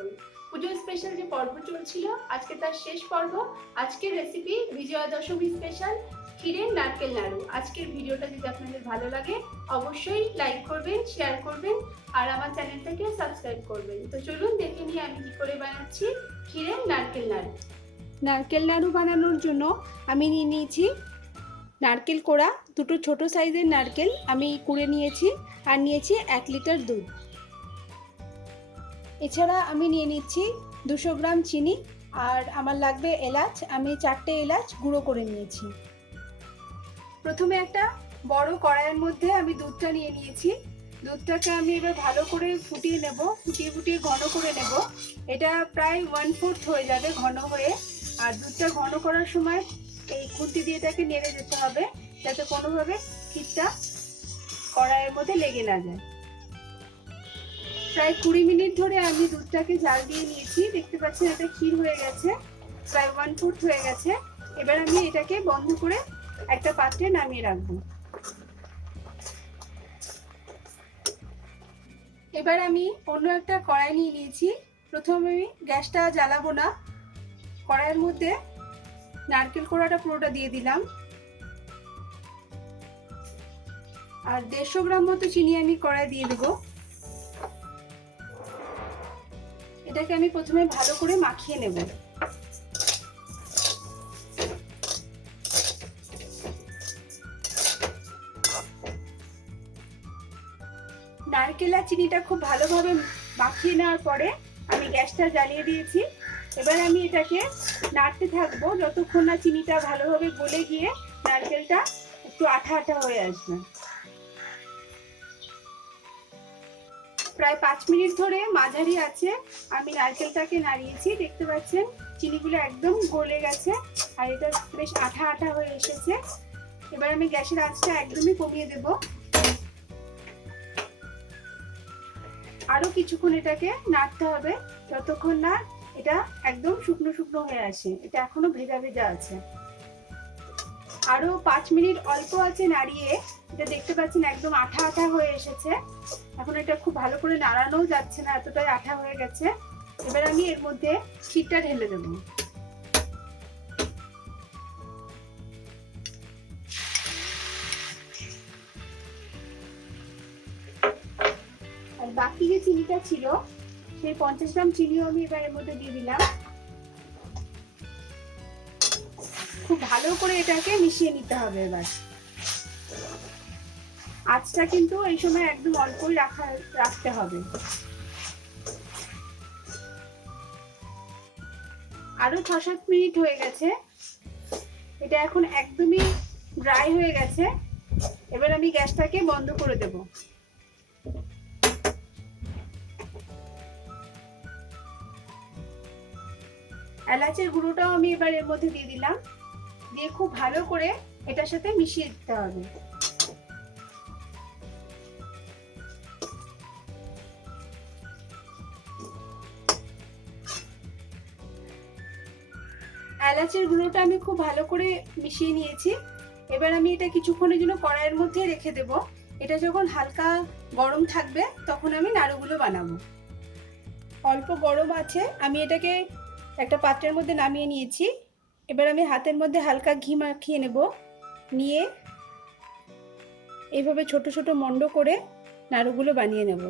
পটল। পুজোর স্পেশাল যে পর্ব চলছিল আজকে তার শেষ পর্ব। আজকের রেসিপি বিজয়া দশমী স্পেশাল ক্ষীরের নারকেল নাড়ু। আজকের ভিডিওটা যদি আপনাদের ভালো লাগে অবশ্যই লাইক করবেন, শেয়ার করবেন আর আমার চ্যানেলটাকে সাবস্ক্রাইব করবেন। তো চলুন দেখে নিই আমি কি করে বানাচ্ছি ক্ষীরের নারকেল নাড়ু। নারকেল নাড়ু বানানোর জন্য আমি নিয়ে নিয়েছি নারকেল কোড়া, দুটো ছোট সাইজের নারকেল আমি কুড়ে নিয়েছি আর নিয়েছি 1 লিটার দুধ। এছাড়া আমি নিয়ে নিচ্ছি 200 গ্রাম চিনি আর আমার লাগবে এলাচ, আমি 4টে এলাচ গুঁড়ো করে নিয়েছি। প্রথমে একটা বড় কড়াইয়ের মধ্যে আমি দুধটা নিয়ে নিয়েছি। দুধটাকে আমি এবার ভালো করে ফুটিয়ে নেব, ফুটিয়ে ঘন করে নেব। এটা প্রায় 1/4 হয়ে যাবে ঘন হয়ে। আর দুধটা ঘন করার সময় এই খুন্তি দিয়ে এটাকে নেড়ে যেতে হবে যাতে কোনোভাবে ক্ষীরটা কড়াইয়ের মধ্যে লেগে না যায়। প্রায় 20 মিনিট ধরে আমি দুধটাকে জাল দিয়ে নিয়েছি। দেখতে পাচ্ছেন এটা ক্ষীর হয়ে গেছে, প্রায় 1/4 হয়ে গেছে। এবার আমি এটাকে বন্ধ করে একটা পাত্রে নামিয়ে রাখবো। এবার আমি অন্য একটা কড়াই নিয়ে নিয়েছি। প্রথমে আমি গ্যাসটা জ্বালাবো না, কড়াইয়ের মধ্যে নারকেল কোড়াটা পুরোটা দিয়ে দিলাম আর 150 গ্রাম মতো চিনি আমি কড়াই দিয়ে দেবো। এটাকে আমি প্রথমে ভালো করে মাখিয়ে নেব। নারকেল আর চিনিটা খুব ভালোভাবে মাখিয়ে নেওয়ার পরে আমি গ্যাসটা জ্বালিয়ে দিয়েছি। এবার আমি এটাকে নাড়তে থাকবো যতক্ষণ না চিনিটা ভালোভাবে গলে গিয়ে নারকেলটা একটু আঠা আঠা হয়ে আসবে। প্রায় 5 মিনিট ধরে মাঝারি আছে আমি নারকেলটাকে নাড়িয়েছি। দেখতে পাচ্ছেন চিনিগুলো একদম গলে গেছে আর এটা বেশ আঠা আঠা হয়ে এসেছে। এবার আমি গ্যাসের আঁচটা একদমই কমিয়ে দেব। আরো কিছুক্ষণ এটাকে নাড়তে হবে যতক্ষণ না এটা একদম শুকনো শুকনো হয়ে আসে। এটা এখনো ভেজা ভেজা আছে। আরো 5 মিনিট অল্প আছে নাড়িয়ে এটা দেখতে পাচ্ছেন একদম আঠা আঠা হয়ে এসেছে। এখন এটা খুব ভালো করে নাড়ানোও যাচ্ছে না, এতটাই আঠা হয়ে গেছে। এবার আমি এর মধ্যে ক্ষীরটা ঢেলে দেব। আর বাকি যে চিনিটা ছিল সেই 50 গ্রাম চিনিও আমি এবার এর মধ্যে দিয়ে দিলাম। খুব ভালো করে এটাকে মিশিয়ে নিতে হবে। এবার আঁচটা কিন্তু এই সময় একদম অল্পই রাখতে হবে। আরো 6-7 মিনিট হয়ে গেছে, এটা এখন একদমই ড্রাই হয়ে গেছে। এবার আমি গ্যাসটাকে বন্ধ করে দেব। এলাচের গুঁড়োটাও আমি এবার এর মধ্যে দিয়ে দিলাম, দিয়ে খুব ভালো করে এটার সাথে মিশিয়ে দিতে হবে। এলাচের গুঁড়োটা আমি খুব ভালো করে মিশিয়ে নিয়েছি। এবার আমি এটা কিছুক্ষণের জন্য কড়াইয়ের মধ্যে রেখে দেব। এটা যখন হালকা গরম থাকবে তখন আমি নাড়ুগুলো বানাবো। অল্প গরম আছে, আমি এটাকে একটা পাত্রের মধ্যে নামিয়ে নিয়েছি। এবার আমি হাতের মধ্যে হালকা ঘি মাখিয়ে নেব, নিয়ে এইভাবে ছোট ছোট মন্ড করে নাড়ুগুলো বানিয়ে নেব।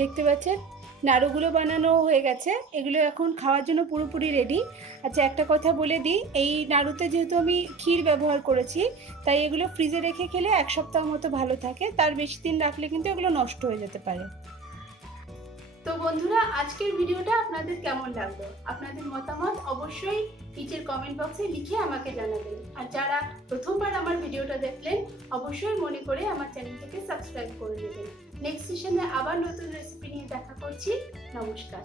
দেখতে পাচ্ছেন নাড়ুগুলো বানানো হয়ে গেছে, এগুলো এখন খাওয়ার জন্য পুরোপুরি রেডি। আচ্ছা, একটা কথা বলে দিই, এই নাড়ুতে যেহেতু আমি ক্ষীর ব্যবহার করেছি তাই এগুলো ফ্রিজে রেখে খেলে 1 সপ্তাহ মতো ভালো থাকে, তার বেশি দিন রাখলে কিন্তু এগুলো নষ্ট হয়ে যেতে পারে। তো বন্ধুরা, আজকের ভিডিওটা আপনাদের কেমন লাগলো? আপনাদের মতামত অবশ্যই নিচের কমেন্ট বক্সে লিখে আমাকে জানাবেন। আর যারা প্রথমবার আমার ভিডিওটা দেখলেন অবশ্যই মনে করে আমার চ্যানেলটাকে সাবস্ক্রাইব করে দেবেন। নেক্সট সেশনে আবার নতুন রেসিপি নিয়ে দেখা করছি। নমস্কার।